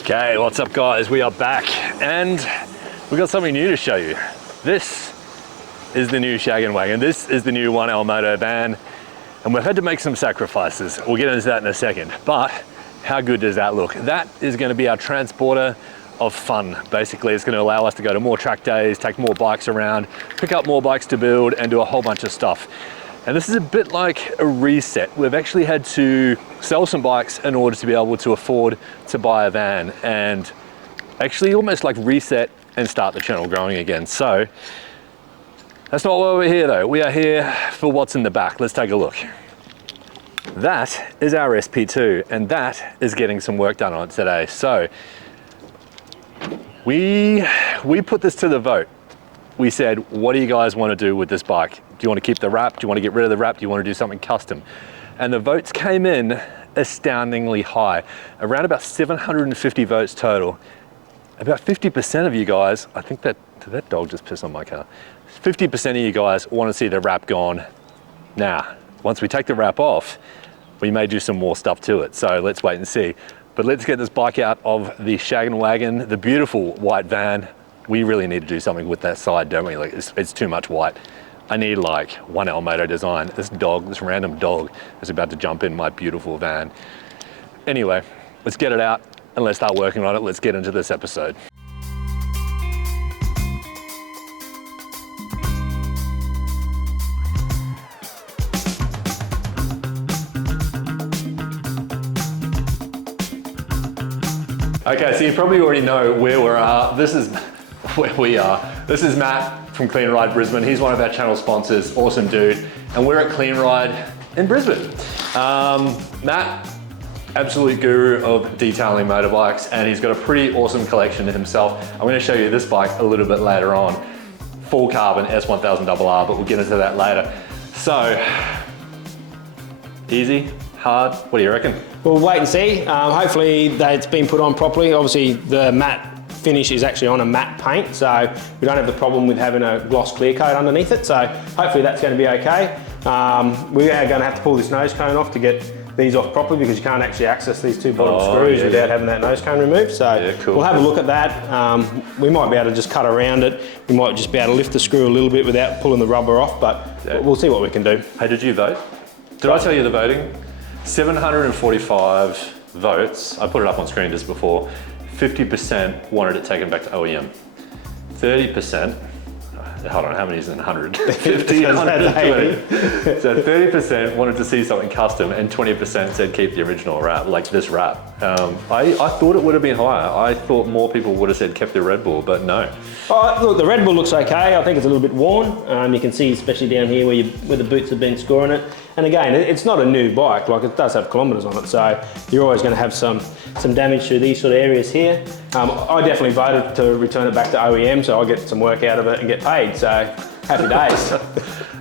Okay, what's up guys? We are back and we've got something new to show you. This is the new Shaggin' Wagon. This is the new 1L Moto van and we've had to make some sacrifices. We'll get into that in a second, but how good does that look? That is going to be our transporter of fun. Basically, it's going to allow us to go to more track days, take more bikes around, pick up more bikes to build and do a whole bunch of stuff. And this is a bit like a reset. We've actually had to sell some bikes in order to be able to afford to buy a van and actually almost like reset and start the channel growing again. So that's not why we're here though. We are here for what's in the back. Let's take a look. That is our SP2 and that is getting some work done on it today. So we put this to the vote. We said, what do you guys want to do with this bike? Do you want to keep the wrap? Do you want to get rid of the wrap? Do you want to do something custom? And the votes came in astoundingly high, around about 750 votes total. About 50% of you guys, I think did that dog just piss on my car? 50% of you guys want to see the wrap gone. Now, once we take the wrap off, we may do some more stuff to it. So let's wait and see. But let's get this bike out of the Shaggin' Wagon, the beautiful white van. We really need to do something with that side, don't we? Like it's too much white. I need like 1L Moto design. This random dog is about to jump in my beautiful van. Anyway, let's get it out and let's start working on it. Let's get into this episode. Okay, so you probably already know where we are. This is where we are. This is Matt from Cleanride Brisbane. He's one of our channel sponsors, awesome dude. And we're at Cleanride in Brisbane. Matt, absolute guru of detailing motorbikes, and he's got a pretty awesome collection himself. I'm gonna show you this bike a little bit later on. Full carbon S1000RR, but we'll get into that later. So, easy, hard, what do you reckon? We'll wait and see. Hopefully it's been put on properly. Obviously the matte finish is actually on a matte paint, so we don't have the problem with having a gloss clear coat underneath it, so hopefully that's going to be okay. We are going to have to pull this nose cone off to get these off properly because you can't actually access these two bottom screws without having that nose cone removed, so cool. We'll have a look at that. We might be able to just cut around it. We might just be able to lift the screw a little bit without pulling the rubber off, but we'll see what we can do. Hey, did you vote? Did I tell you the voting? 745 votes. I put it up on screen just before. 50% wanted it taken back to OEM. 30%, hold on, how many is in 100? 50, 120. So 30% wanted to see something custom and 20% said keep the original wrap, like this wrap. I thought it would have been higher. I thought more people would have said kept the Red Bull, but no. Look, the Red Bull looks okay. I think it's a little bit worn. You can see, especially down here where the boots have been scoring it. And again, it's not a new bike, like it does have kilometers on it, so you're always going to have some damage to these sort of areas here. I definitely voted to return it back to OEM, so I get some work out of it and get paid, so happy days.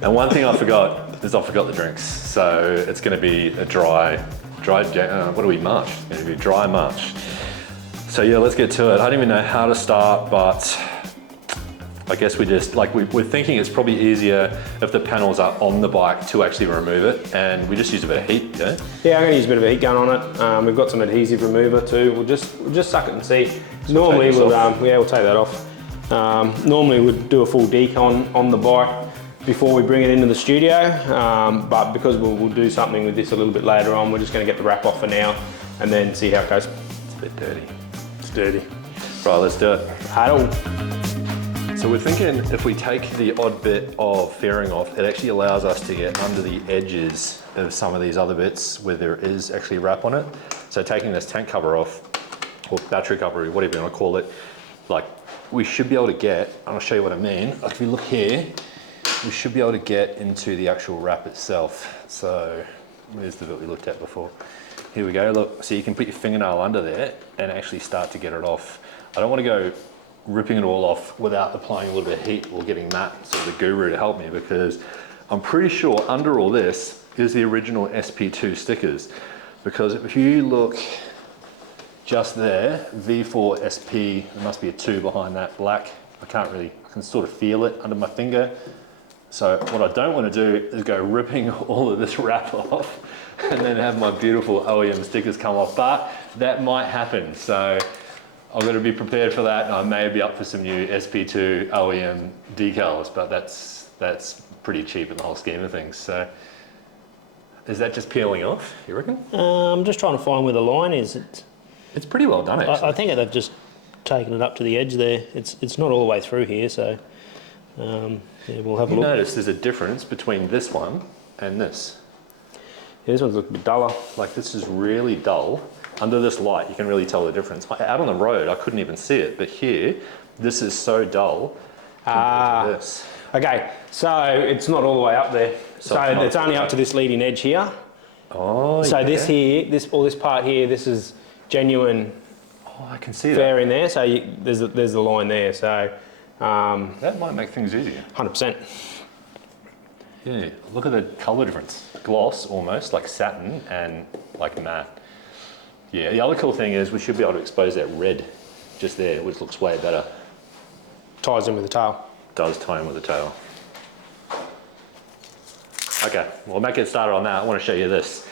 And one thing I forgot is I forgot the drinks. So it's going to be a dry, what do we march? It's going to be a dry march. So yeah, let's get to it. I don't even know how to start, but I guess we just, we're thinking it's probably easier if the panels are on the bike to actually remove it, and we just use a bit of heat, yeah? Yeah, I'm gonna use a bit of a heat gun on it. We've got some adhesive remover too. We'll just suck it and see. Normally we'll take that off. Normally we'd do a full decon on the bike before we bring it into the studio, but because we'll do something with this a little bit later on, we're just gonna get the wrap off for now and then see how it goes. It's a bit dirty. It's dirty. Right, let's do it. Huddle. So we're thinking if we take the odd bit of fairing off, it actually allows us to get under the edges of some of these other bits where there is actually wrap on it. So taking this tank cover off, or battery cover, whatever you want to call it, we should be able to get, and I'll show you what I mean, if we look here, we should be able to get into the actual wrap itself. So there's the bit we looked at before. Here we go, look, so you can put your fingernail under there and actually start to get it off. I don't want to go ripping it all off without applying a little bit of heat or getting Matt, sort of the guru, to help me, because I'm pretty sure under all this is the original SP2 stickers. Because if you look just there, V4 SP, there must be a 2 behind that black. I can sort of feel it under my finger. So what I don't want to do is go ripping all of this wrap off and then have my beautiful OEM stickers come off, but that might happen. So I've got to be prepared for that, and I may be up for some new SP2 OEM decals, but that's pretty cheap in the whole scheme of things. So, is that just peeling off, you reckon? I'm just trying to find where the line is. It's pretty well done, actually. I think they've just taken it up to the edge there. It's not all the way through here, so yeah, we'll have a look. Notice there's a difference between this one and this. Yeah, this one's a bit duller. Like, this is really dull. Under this light, you can really tell the difference. Out on the road, I couldn't even see it, but here, this is so dull compared to this. Okay, so it's not all the way up there. So it's only up to this leading edge here. Oh, So yeah. this here, this part here, this is genuine Oh, I can see that. fair in there. So there's the line there. So That might make things easier. 100%. Yeah, look at the colour difference. Gloss, almost, like satin, and like matte. Yeah, the other cool thing is we should be able to expose that red just there, which looks way better. Ties in with the tail. Does tie in with the tail. Okay, well, make it started on that. I want to show you this.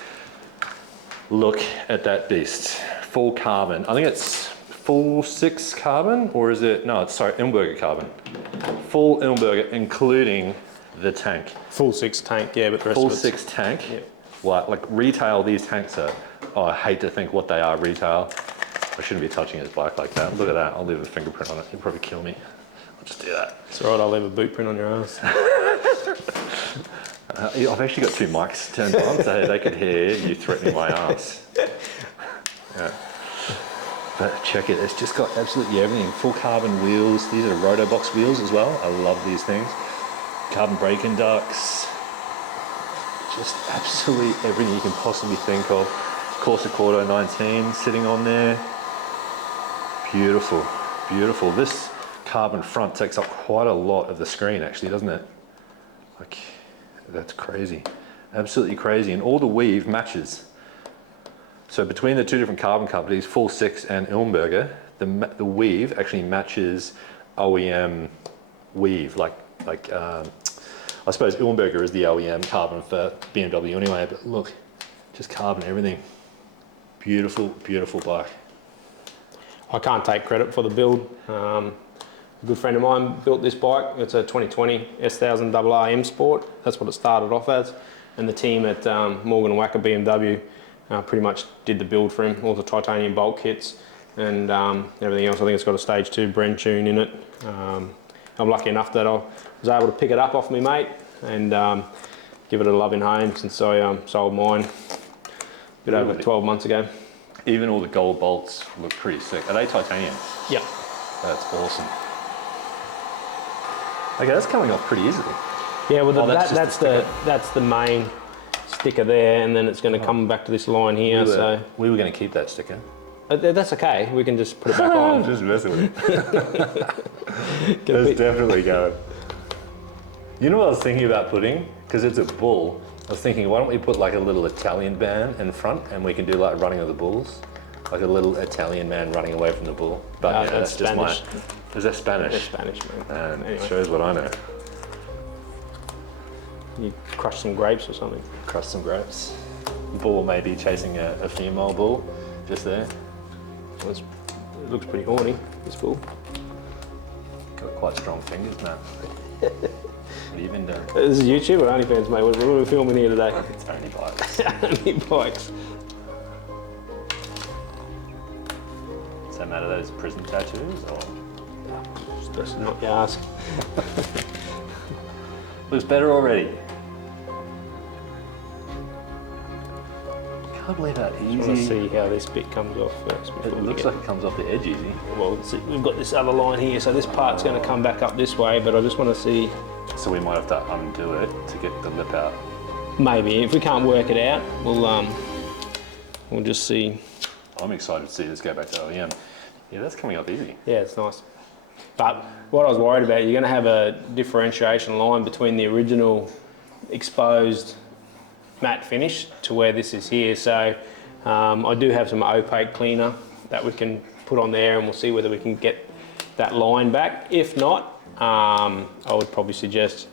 Look at that beast. Full carbon. I think it's full 6 carbon, or is it? No, it's, sorry, Ilmberger carbon. Full Ilmberger, including the tank. Full 6 tank, yeah, but the rest Full of it's 6 tank. Yep. Like retail, these tanks are, oh, I hate to think what they are retail. I shouldn't be touching his bike like that. Look at that, I'll leave a fingerprint on it. He'll probably kill me. I'll just do that. It's all right, I'll leave a boot print on your ass. I've actually got 2 mics turned on so they could hear you threatening my ass. Yeah. But check it, it's just got absolutely everything. Full carbon wheels. These are Rotobox wheels as well. I love these things. Carbon braking ducts. Just absolutely everything you can possibly think of. Corsa Cordo 19 sitting on there. Beautiful, beautiful. This carbon front takes up quite a lot of the screen actually, doesn't it? Like, that's crazy. Absolutely crazy. And all the weave matches. So between the 2 different carbon companies, Full 6 and Ilmberger, the weave actually matches OEM weave. Like I suppose Ilmberger is the OEM carbon for BMW anyway, but look, just carbon everything. Beautiful, beautiful bike. I can't take credit for the build. A good friend of mine built this bike. It's a 2020 S1000 RR M Sport. That's what it started off as. And the team at Morgan & Wacker BMW pretty much did the build for him, all the titanium bolt kits and everything else. I think it's got a stage 2 Bren tune in it. I'm lucky enough that I was able to pick it up off me mate and give it a loving home since I sold mine a bit over 12 months ago. Even all the gold bolts look pretty sick. Are they titanium? Yep. That's awesome. Okay, that's coming off pretty easily. Yeah, well, Oh, that's the main sticker there, and then it's going to come back to this line here. We were going to keep that sticker. That's okay. We can just put it back on. Just messing with it. That's definitely going. You know what I was thinking about putting? Because it's a bull. I was thinking, why don't we put like a little Italian band in front, and we can do like running of the bulls, like a little Italian man running away from the bull. But yeah, that's just Spanish. Is that Spanish? That's Spanish, man. And Anyway. it shows what I know. You crush some grapes or something. Crush some grapes. Bull may be chasing a female bull, just there. Well, it looks pretty horny, this bull. Got quite strong fingers, man. What have you been doing? This is YouTube or OnlyFans, mate? What are we filming here today? It's only bikes. Only bikes. Does that matter, those prison tattoos? Or? That's not you ask. Looks better already. Can't believe how I want to easy. see how this bit comes off first. It before we looks get- like it comes off the edge easy. Well, see, we've got this other line here, so this part's going to come back up this way, but I just want to see, So we might have to undo it to get the lip out. maybe, if we can't work it out, we'll just see. I'm excited to see this go back to OEM. Yeah, that's coming up easy. Yeah, it's nice. But what I was worried about, you're going to have a differentiation line between the original exposed matte finish to where this is here. So I do have some opaque cleaner that we can put on there, and we'll see whether we can get that line back. If not, I would probably suggest,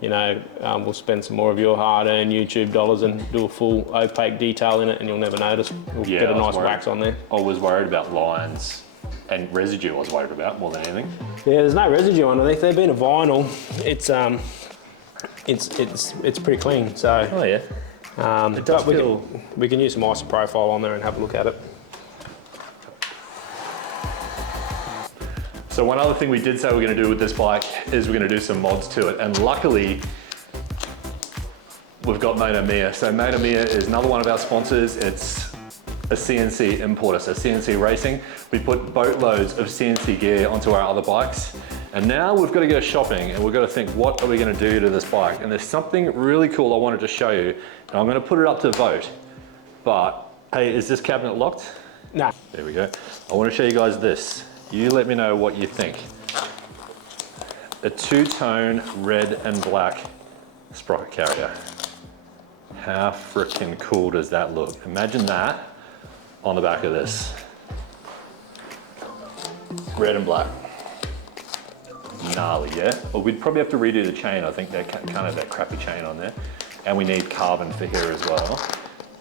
we'll spend some more of your hard-earned YouTube dollars and do a full opaque detail in it, and you'll never notice. We'll Yeah, get a I was nice worried. wax on there. I was worried about lines And residue I was worried about more than anything. Yeah, there's no residue underneath. They've been a vinyl. It's pretty clean. So. Oh yeah. It does feel... we can use some isopropyl on there and have a look at it. So one other thing we did say we're going to do with this bike is we're going to do some mods to it, and luckily we've got Mania. So Mania is another one of our sponsors. It's a CNC importer, so CNC Racing. We put boatloads of CNC gear onto our other bikes, and now we've got to go shopping and we've got to think, what are we going to do to this bike? And there's something really cool I wanted to show you, and I'm going to put it up to vote. But hey, is this cabinet locked? No. There we go. I want to show you guys this. You let me know what you think. A two-tone red and black sprocket carrier. How freaking cool does that look? Imagine that on the back of this. Red and black. Gnarly, yeah? Well, we'd probably have to redo the chain. I think that kind of that crappy chain on there. And we need carbon for here as well.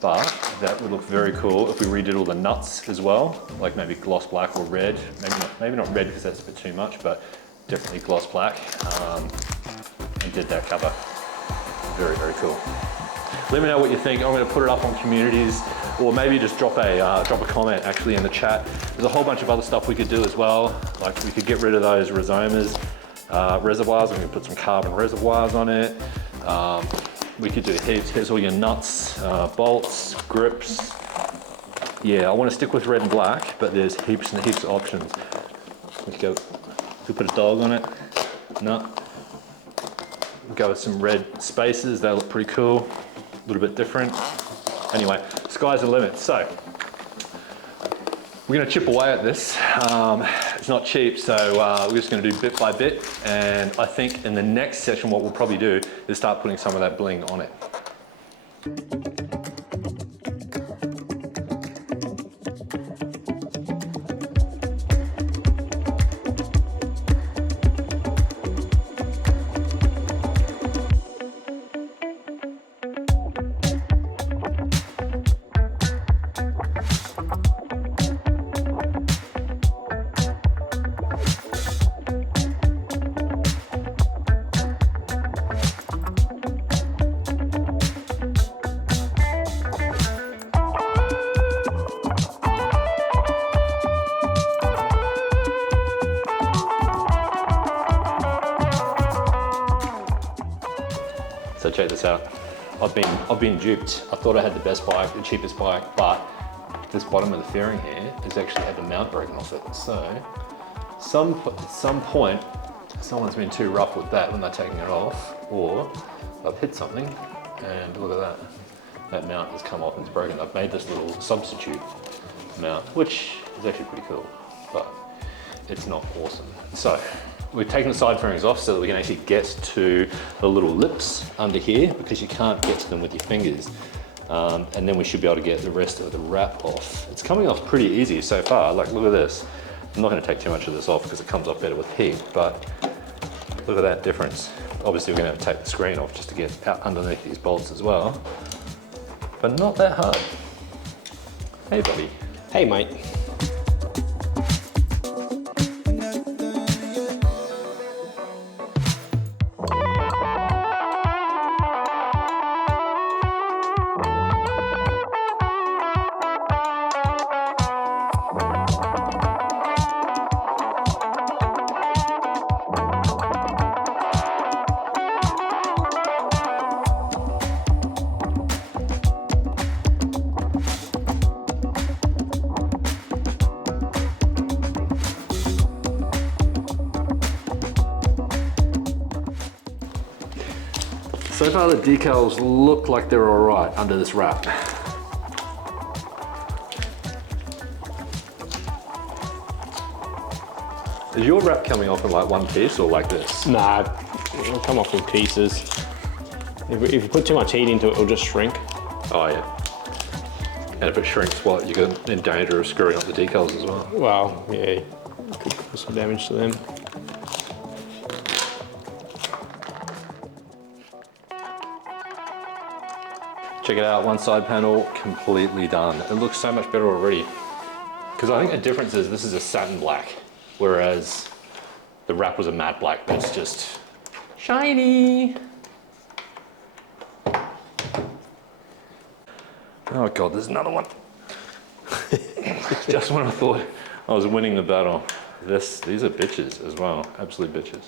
But that would look very cool if we redid all the nuts as well, like maybe gloss black or red. Maybe not red because that's a bit too much, but definitely gloss black. And did that cover. Very, very cool. Let me know what you think. I'm going to put it up on communities, or maybe just drop a comment actually in the chat. There's a whole bunch of other stuff we could do as well. Like we could get rid of those Rizomas reservoirs. I'm going to put some carbon reservoirs on it. We could do heaps. Here's all your nuts, bolts, grips. Yeah, I want to stick with red and black, but there's heaps and heaps of options. We could put a dog on it. No. Go with some red spaces. They look pretty cool. A little bit different. Anyway, sky's the limit. So we're going to chip away at this. It's not cheap, so we're just going to do bit by bit. And I think in the next session, what we'll probably do is start putting some of that bling on it. So check this out. I've been duped. I thought I had the best bike, the cheapest bike, but this bottom of the fairing here has actually had the mount broken off it. So at some point, someone's been too rough with that when they're taking it off, or I've hit something and look at that. That mount has come off and it's broken. I've made this little substitute mount, which is actually pretty cool, but it's not awesome. So we've taken the side fairings off so that we can actually get to the little lips under here, because you can't get to them with your fingers. And then we should be able to get the rest of the wrap off. It's coming off pretty easy so far. Like, look at this. I'm not going to take too much of this off because it comes off better with heat, but look at that difference. Obviously we're going to have to take the screen off just to get out underneath these bolts as well, but not that hard. Hey buddy. Hey mate. So far the decals look like they're all right under this wrap. Is your wrap coming off in like one piece or like this? Nah, it'll come off in pieces. If you put too much heat into it, it'll just shrink. Oh yeah. And if it shrinks, what, you're in danger of screwing up the decals as well? Well, yeah, could cause some damage to them. Check it out, one side panel completely done. It looks so much better already Because I think the difference is this is a satin black, whereas the wrap was a matte black that's just shiny. Oh God, there's another one. Just when I thought I was winning the battle. These are bitches as well, absolute bitches.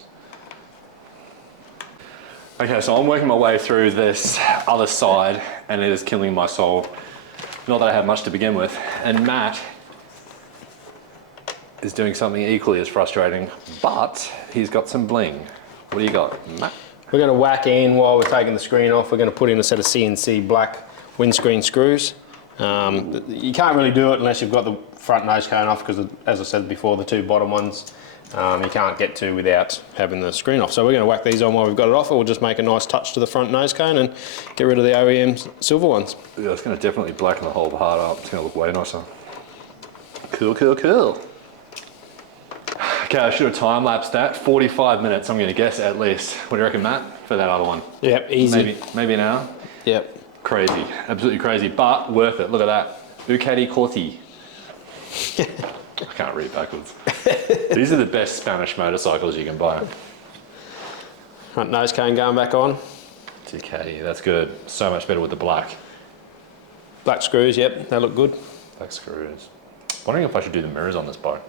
Okay, so I'm working my way through this other side and it is killing my soul. Not that I have much to begin with. And Matt is doing something equally as frustrating, but he's got some bling. What do you got, Matt? We're going to whack in while we're taking the screen off. We're going to put in a set of CNC black windscreen screws. You can't really do it unless you've got the front nose cone off, because as I said before, the two bottom ones you can't get to without having the screen off. So we're going to whack these on while we've got it off. It will just make a nice touch to the front nose cone and get rid of the OEM silver ones. Yeah, it's going to definitely blacken the whole part up. It's going to look way nicer. Cool, cool, cool. Okay, I should have time-lapsed that. 45 minutes, I'm going to guess, at least. What do you reckon, Matt, for that other one? Yep, easy. Maybe an hour? Yep. Crazy, absolutely crazy, but worth it. Look at that. Ducati Corti. I can't read backwards. These are the best Spanish motorcycles you can buy. Front nose cone going back on. Ducati, that's good. So much better with the black. Black screws, yep, they look good. Black screws. Wondering if I should do the mirrors on this bike.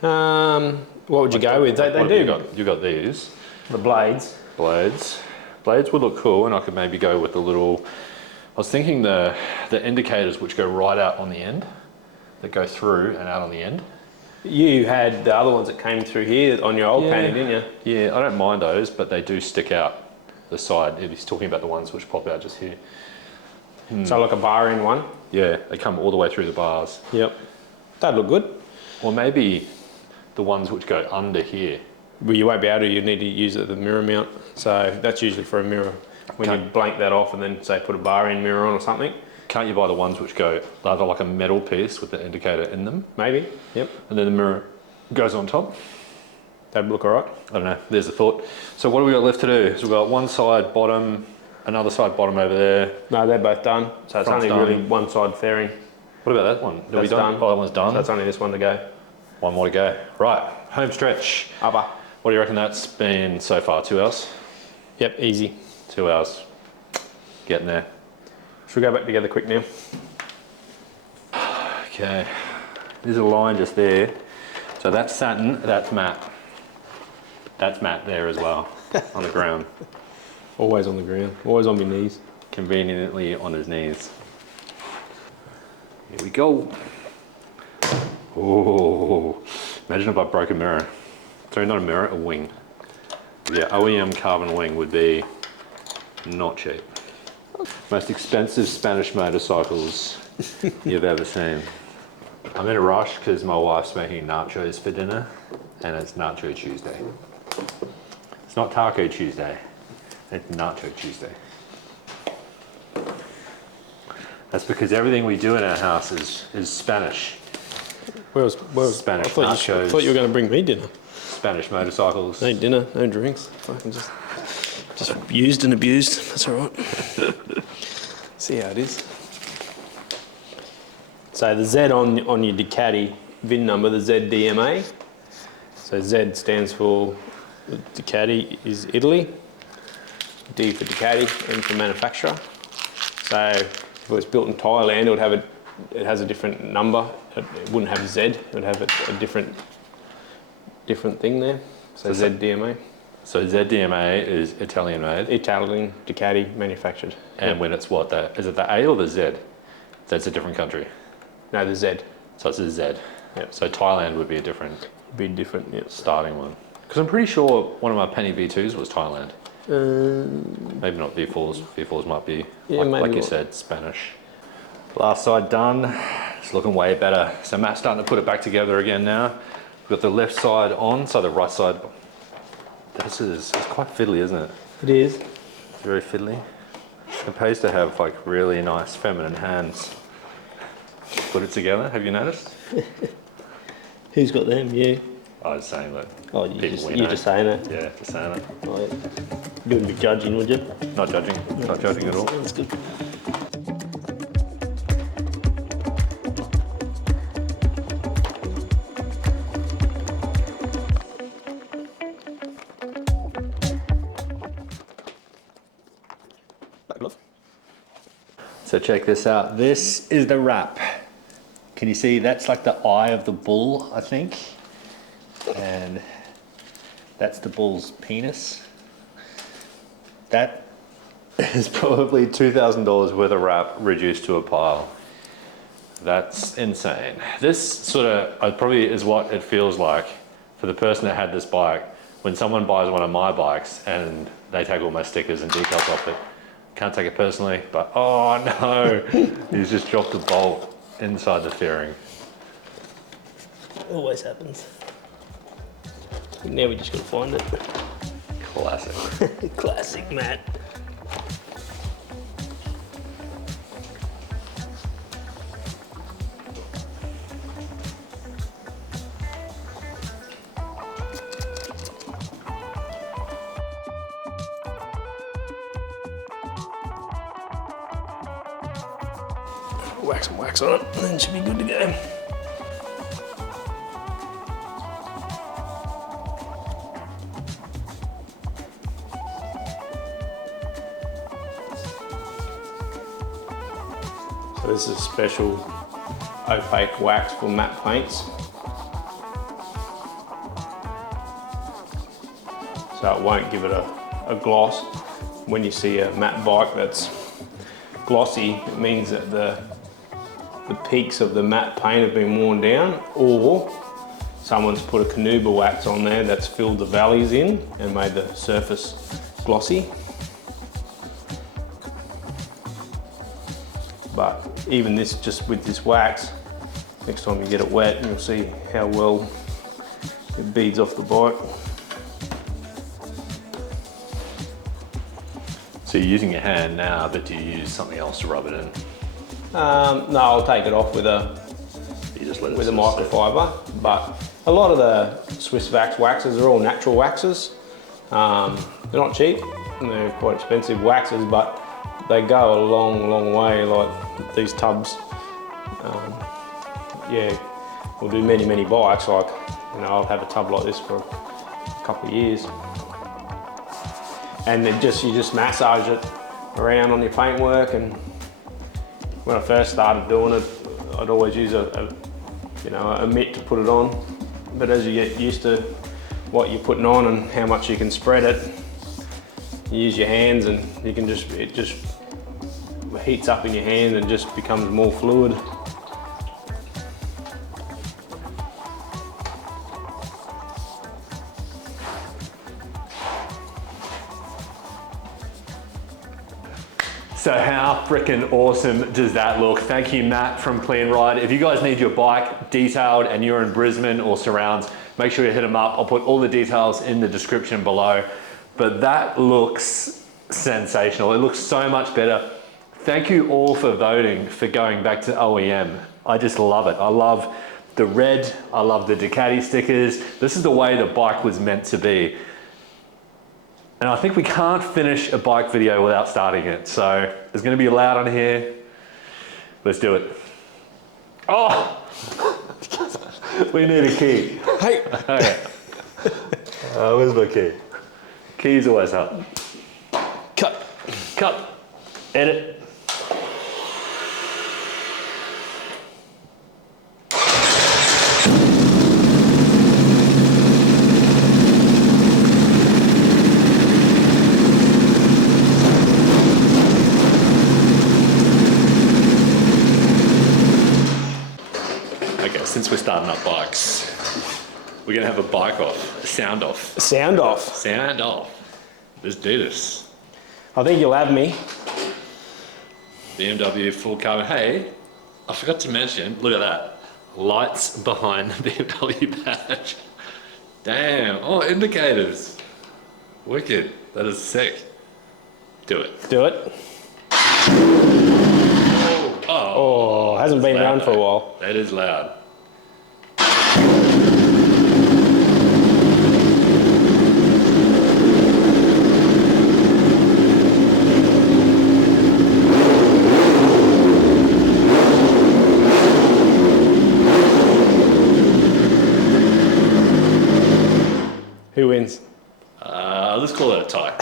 What would you go with? They do. You got these. The blades. Blades. Blades would look cool, and I could maybe go with the little. I was thinking the indicators which go right out on the end, that go through and out on the end. You had the other ones that came through here on your old Panny, didn't you? Yeah, I don't mind those, but they do stick out the side. He's talking about the ones which pop out just here. So like a bar in one? Yeah, they come all the way through the bars. Yep. That'd look good. Or maybe the ones which go under here. Well, you won't be able to, you need to use the mirror mount. So that's usually for a mirror. When you blank that off and then say put a bar in mirror on or something. Can't you buy the ones which go, they have like a metal piece with the indicator in them? Maybe, yep. And then the mirror goes on top? That'd look all right. I don't know, there's the thought. So what do we got left to do? So we've got one side bottom, another side bottom over there. No, they're both done. So it's Front's only done. really one side fairing. What about that one? Are we That's done? done. Oh, that one's done. So that's only this one to go. One more to go. Right, home stretch. Upper. What do you reckon that's been so far? 2 hours? Yep, easy. 2 hours. Getting there. Should we go back together quick now? Okay, there's a line just there. So that's satin, that's matte. That's matte there as well, on the ground. Always on the ground, always on my knees. Conveniently on his knees. Here we go. Oh, imagine if I broke a mirror. Sorry, not a mirror, a wing. Yeah, OEM carbon wing would be not cheap. Most expensive Spanish motorcycles you've ever seen. I'm in a rush because my wife's making nachos for dinner and it's Nacho Tuesday. It's not Taco Tuesday, it's Nacho Tuesday. That's because everything we do in our house is Spanish. Spanish I thought nachos. I thought you were going to bring me dinner. Spanish motorcycles. No dinner, no drinks. Fucking just used and abused. That's all right. See how it is. So the Z on your Ducati VIN number, the ZDMA. So Z stands for Ducati is Italy, D for Ducati, M for manufacturer. So if it was built in Thailand, it has a different number. It wouldn't have Z. It would have a different thing there. So ZDMA. So ZDMA is Italian made. Italian Ducati manufactured. And when it's what, is it the A or the Z? That's a different country. No, the Z. So it's a Z. Yep. So Thailand would be a different Be different, yeah. starting one. Because I'm pretty sure one of my Penny V2s was Thailand. Maybe not V4s. V4s might be, Yeah, like you said, Spanish. Last side done. It's looking way better. So Matt's starting to put it back together again now. We've got the left side on, so the right side. It's quite fiddly, isn't it? It is. It's very fiddly. It pays to have like really nice feminine hands. Put it together, have you noticed? Who's got them? You? I was saying that. Oh, you're just saying it. Yeah, just saying it. Oh, yeah. You wouldn't be judging, would you? Not judging. Not judging at all. That's good. So check this out. This is the wrap. Can you see that's like the eye of the bull, I think? And that's the bull's penis. That is probably $2,000 worth of wrap reduced to a pile. That's insane. This sort of probably is what it feels like for the person that had this bike. When someone buys one of my bikes and they take all my stickers and decals off it, can't take it personally, but oh no, he's just dropped a bolt inside the fairing. Always happens. Now we just got to find it. Classic. Classic Matt. Wax some wax on it, and then it should be good to go. So this is a special opaque wax for matte paints. So it won't give it a gloss. When you see a matte bike that's glossy, it means that the peaks of the matte paint have been worn down, or someone's put a canuba wax on there that's filled the valleys in and made the surface glossy. But even this, just with this wax, next time you get it wet, you'll see how well it beads off the bike. So you're using your hand now, but do you use something else to rub it in? No, I'll take it off with a microfiber. But a lot of the Swiss Vax waxes are all natural waxes. They're not cheap, and they're quite expensive waxes, but they go a long, long way. Like these tubs, yeah, we'll do many, many bikes. Like, you know, I'll have a tub like this for a couple of years. And then you just massage it around on your paintwork. And when I first started doing it, I'd always use a mitt to put it on. But as you get used to what you're putting on and how much you can spread it, you use your hands, and you can it just heats up in your hand and just becomes more fluid. So how freaking awesome does that look? Thank you, Matt from Cleanride. If you guys need your bike detailed and you're in Brisbane or surrounds, make sure you hit him up. I'll put all the details in the description below. But that looks sensational. It looks so much better. Thank you all for voting for going back to OEM. I just love it. I love the red. I love the Ducati stickers. This is the way the bike was meant to be. And I think we can't finish a bike video without starting it. So it's going to be loud on here. Let's do it. Oh, we need a key. Hey. Okay. Where's my key? Keys always help. Cut. Edit. Since we're starting up bikes, we're gonna have a bike off, a sound off. Sound off. Sound off. Let's do this. I think you'll have me. BMW full carbon. Hey, I forgot to mention, look at that. Lights behind the BMW badge. Damn, oh, indicators. Wicked, that is sick. Do it. Do it. Oh, hasn't been around for a while. That is loud. Who wins? Let's call it a tie.